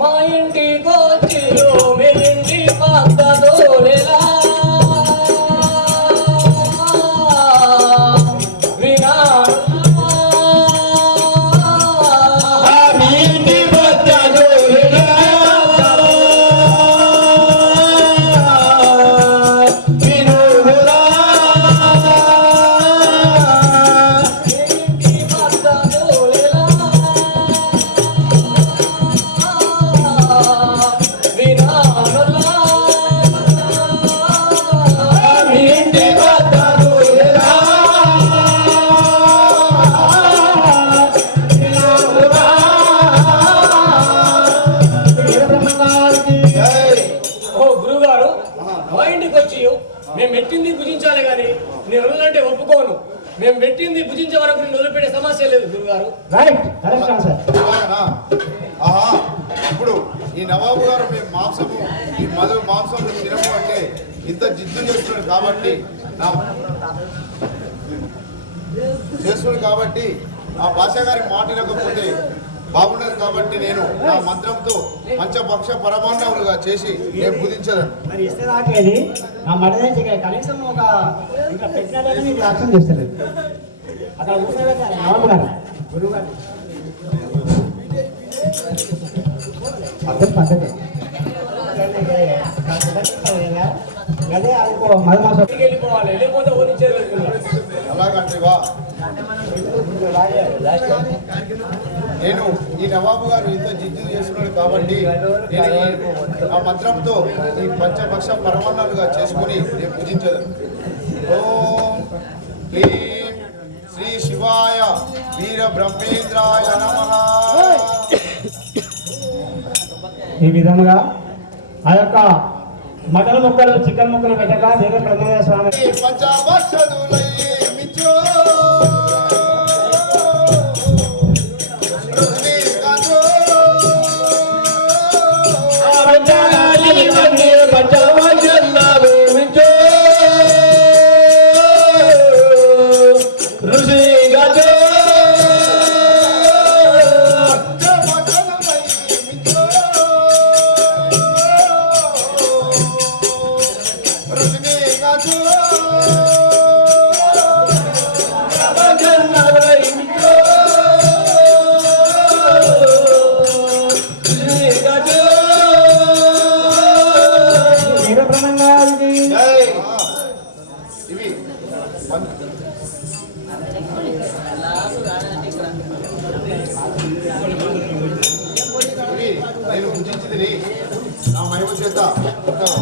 మా ఇంటికొచ్చి right correct answer అలాగనా? ఆహా. ఇప్పుడు ఈ నవాబు గారు మేము మాంసము ఈ మధు మాంసం తినము అంటే ఇంత జిద్దు చేస్తున్నాడు కాబట్టి నా చేస్తున్నాడు కాబట్టి ఆ భాష గారి మాట వినకపోతే బాగుండదు కాబట్టి నేను నా మంత్రంతో పంచపక్ష పరమాన్నములుగా చేసి నేను బుధించదను మరి ఇస్తే దాకేది? నా మడ నుంచి కనీసం ఒక ఇంకా చేస్తలేదు అక్కడ కూర్చోబెట్టారు నవాబు గారు. గురువు పద్ధతి అదే అనుకో మధుమాసం వెళ్ళిపోవాలి. లేకపోతే ఓడించేది నేను ఈ నవాబు గారు ఇంత జిద్దు చేస్తున్నాడు కాబట్టి నేను ఈ- ఆ మంత్రంతో ఈ పంచపక్ష పరమన్నాలుగా చేసుకుని నేను పూజించదు ఓం క్లీం శ్రీ శివాయ ఈ విధముగా ఆ యొక్క మటన్ ముక్కలు చికెన్ ముక్కలు పెట్టగా దేవ బ్రహ్మయ్య స్వామి. చేత. మీరు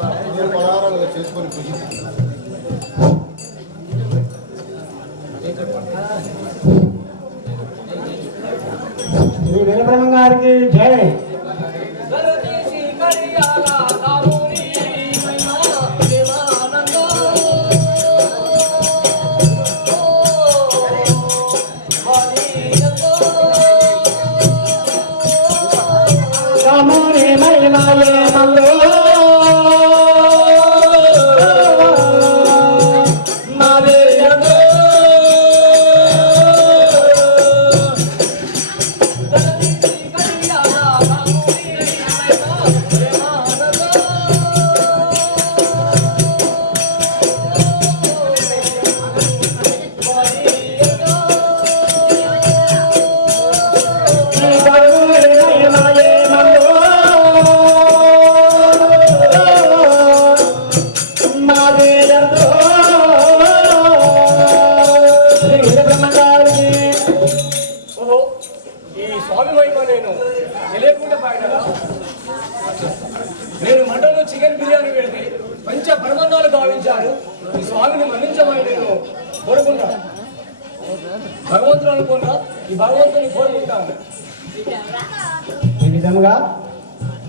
మంచి పలహారాలుగా చేసుకొని భుజించింది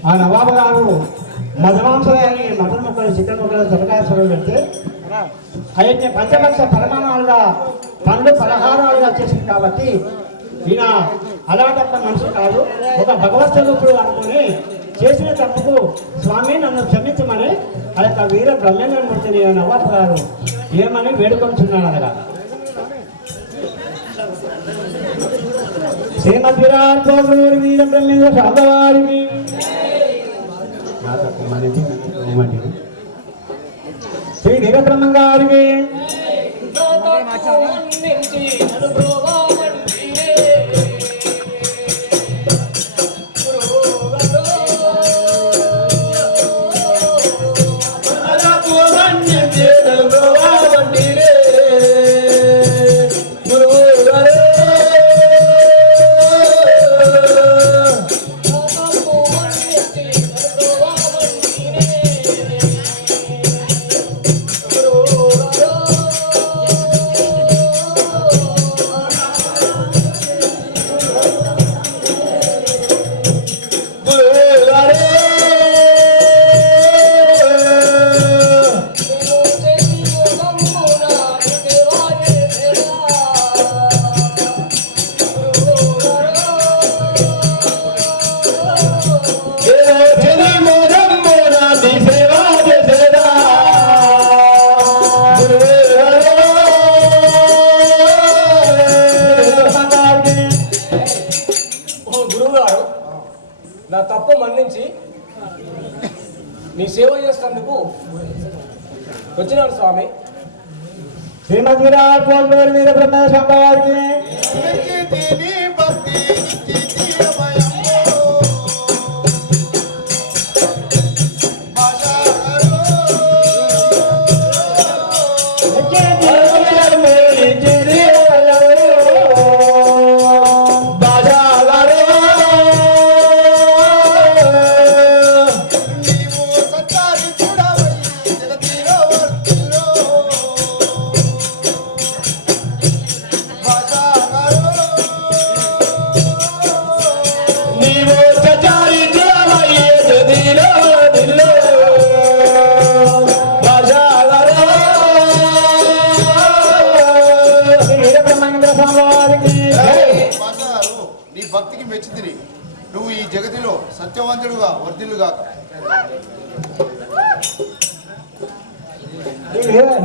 ఆ నవాబు గారు మధుమాంసాన్ని మటన్ ముక్కలు చికెన్ ముక్కలు దొరకాయ పెడితే అయితే పంచపక్ష పరిమాణాలుగా పండ్లు పలహారాలుగా చేసింది కాబట్టి ఈయన అలాంటి మనిషి కాదు. ఒక భగవత్ స్వరూపుడు అనుకుని చేసిన తప్పుకు స్వామి నన్ను క్షమించమని ఆ యొక్క వీర బ్రహ్మేంద్రమూర్తిని నవాబు గారు ఏమని వేడుకొంటున్నాడు అనగా శ్రీమద్ విరాట్ వీర బ్రహ్మేంద్ర శాంతవారికి శ్రీ వీరబ్రహ్మం గారికి సేవ చేసినందుకు వచ్చినాడు స్వామి. శ్రీమద్ విరాట్ సంభవారికి మెచ్చితిని నువ్వు ఈ జగతిలో సత్యవంతుడుగా వర్ధిల్లుగాక వీర-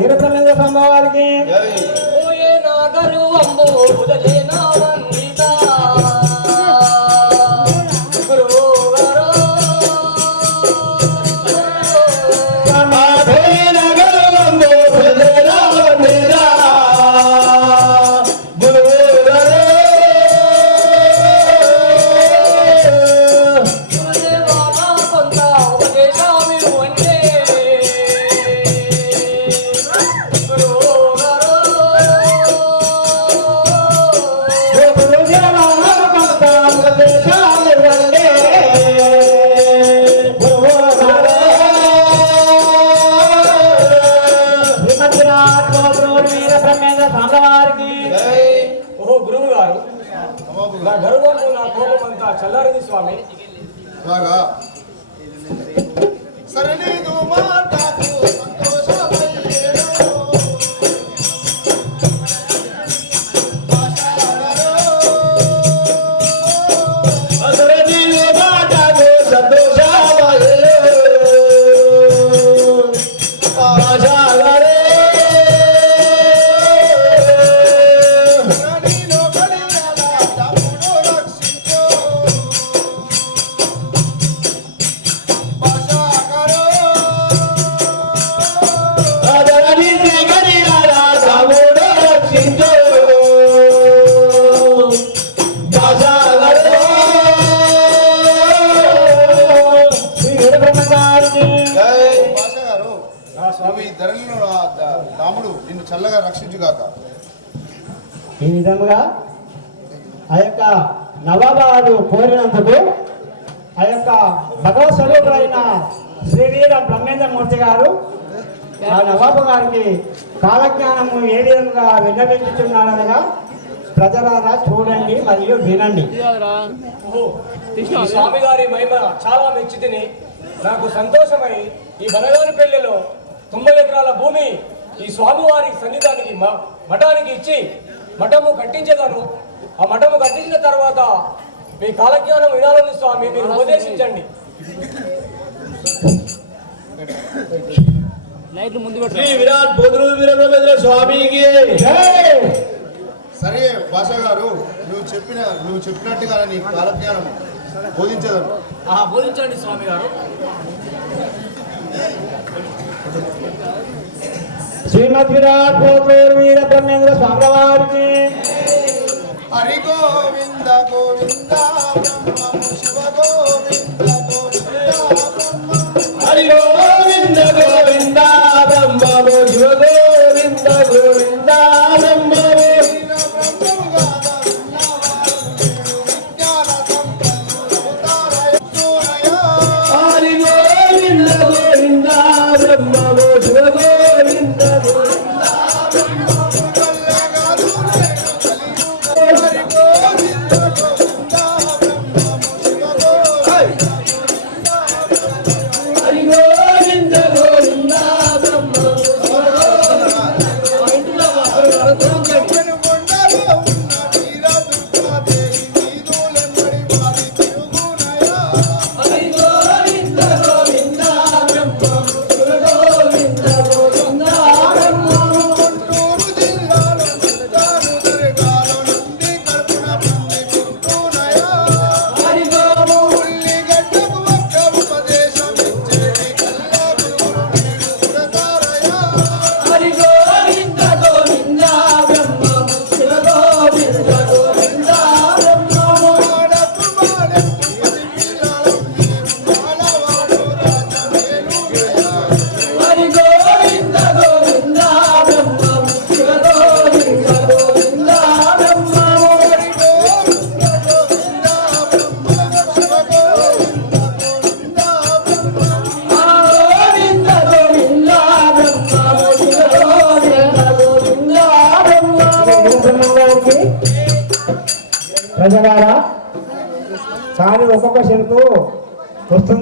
నా గారు. గర్వంలో నా కోపం అంతా చల్లారింది స్వామి అలాగా సరే నువ్వు ఈ ధరలో రాముడు నిన్ను చల్లగా రక్షించుగాక. ఈ విధముగా ఆ యొక్క నవాబాలు కోరినందుకు ఆ యొక్క భగవత్ స్వరూపుడైన శ్రీ వీర బ్రహ్మేంద్రమూర్తి గారు ఆ నవాబు గారికి కాలజ్ఞానము ఏ విధంగా విన్నవించుతున్నాడనగా ప్రజలారా చూడండి మరియు వినండి. స్వామి గారి మహిమ చాలా మెచ్చి తిని నాకు సంతోషమై ఈ బనగాని పెళ్ళిలో తొంభై ఎకరాల భూమి ఈ స్వామివారి సన్నిధానికి మఠానికి ఇచ్చి మఠము కట్టించగాను ఆ మఠము కట్టించిన తర్వాత మీ కాలజ్ఞానం వినాలని స్వామి మీరు ఉపదేశించండి. శ్రీ విరాట్ బోధుడు స్వామికి. సరే భాష గారు నువ్వు చెప్పిన నువ్వు చెప్పినట్టుగా నీ కాలజ్ఞానం బోధించదు బోధించండి స్వామి గారు. శ్రీమద్ విరాట్ వీర బ్రహ్మేంద్ర స్వామి వారికి హరి గోవింద గోవింద శివ గోవింద గోవింద హరి గోవింద గోవింద.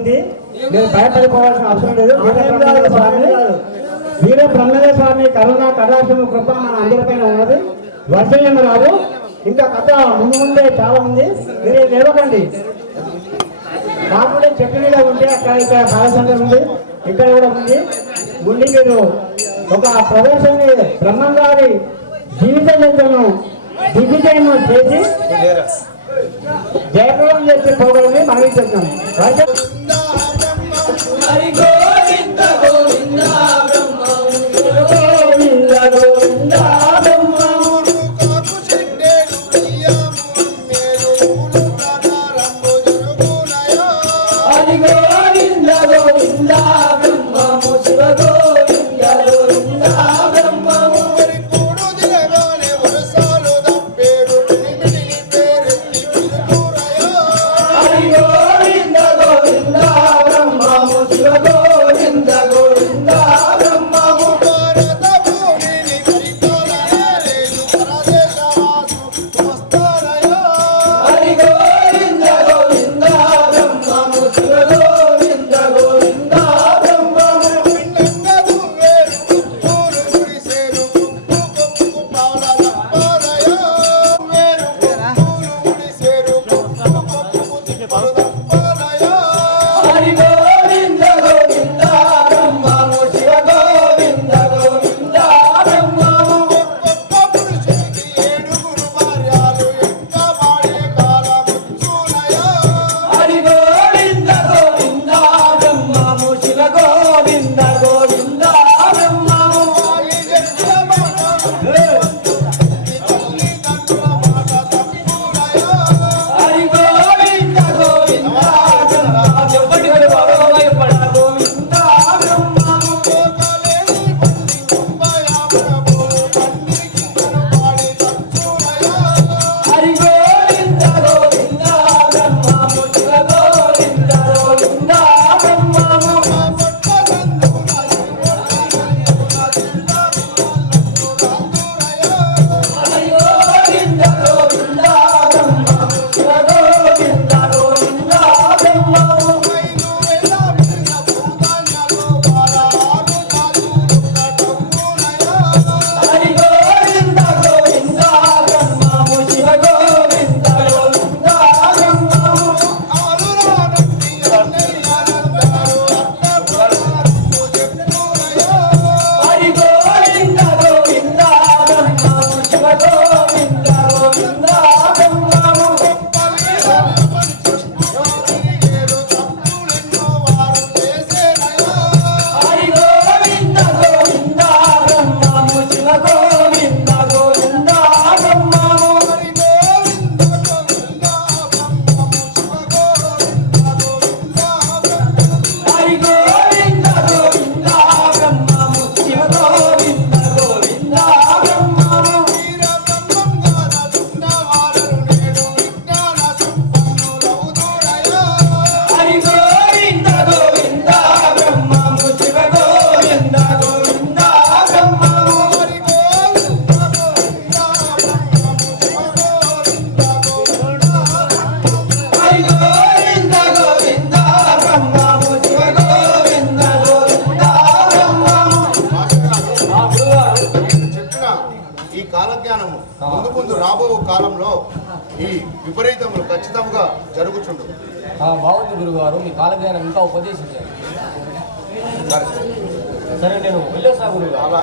ఉంది మీరు భయపడిపోవాల్సిన అవసరం లేదు. స్వామి వీరే బ్రహ్మదేవ స్వామి కరోనా కటాక్షం కృప మన అందరిపైన ఉన్నది. వర్షయ్యం రాదు ఇంకా కథ ముందు ముందే చాలా ఉంది. మీరు లేవకండి. కాకుండా చెట్టు మీద ఉంటే అక్కడ ఇక్కడ బాలసంగం ఉంది. ఇక్కడ కూడా ఉంది. ఉండి మీరు ఒక ప్రదర్శనని బ్రహ్మం గారి జీవిత దిగ్విజయం చేసి జయప్రదం చేసే ప్రోగ్రామ్ మనవి చేద్దాం మీ కాలజ్ఞానం ఇంకా ఉపదేశించారు. సరే నేను వెళ్ళొస్తా గురుగారు. అలా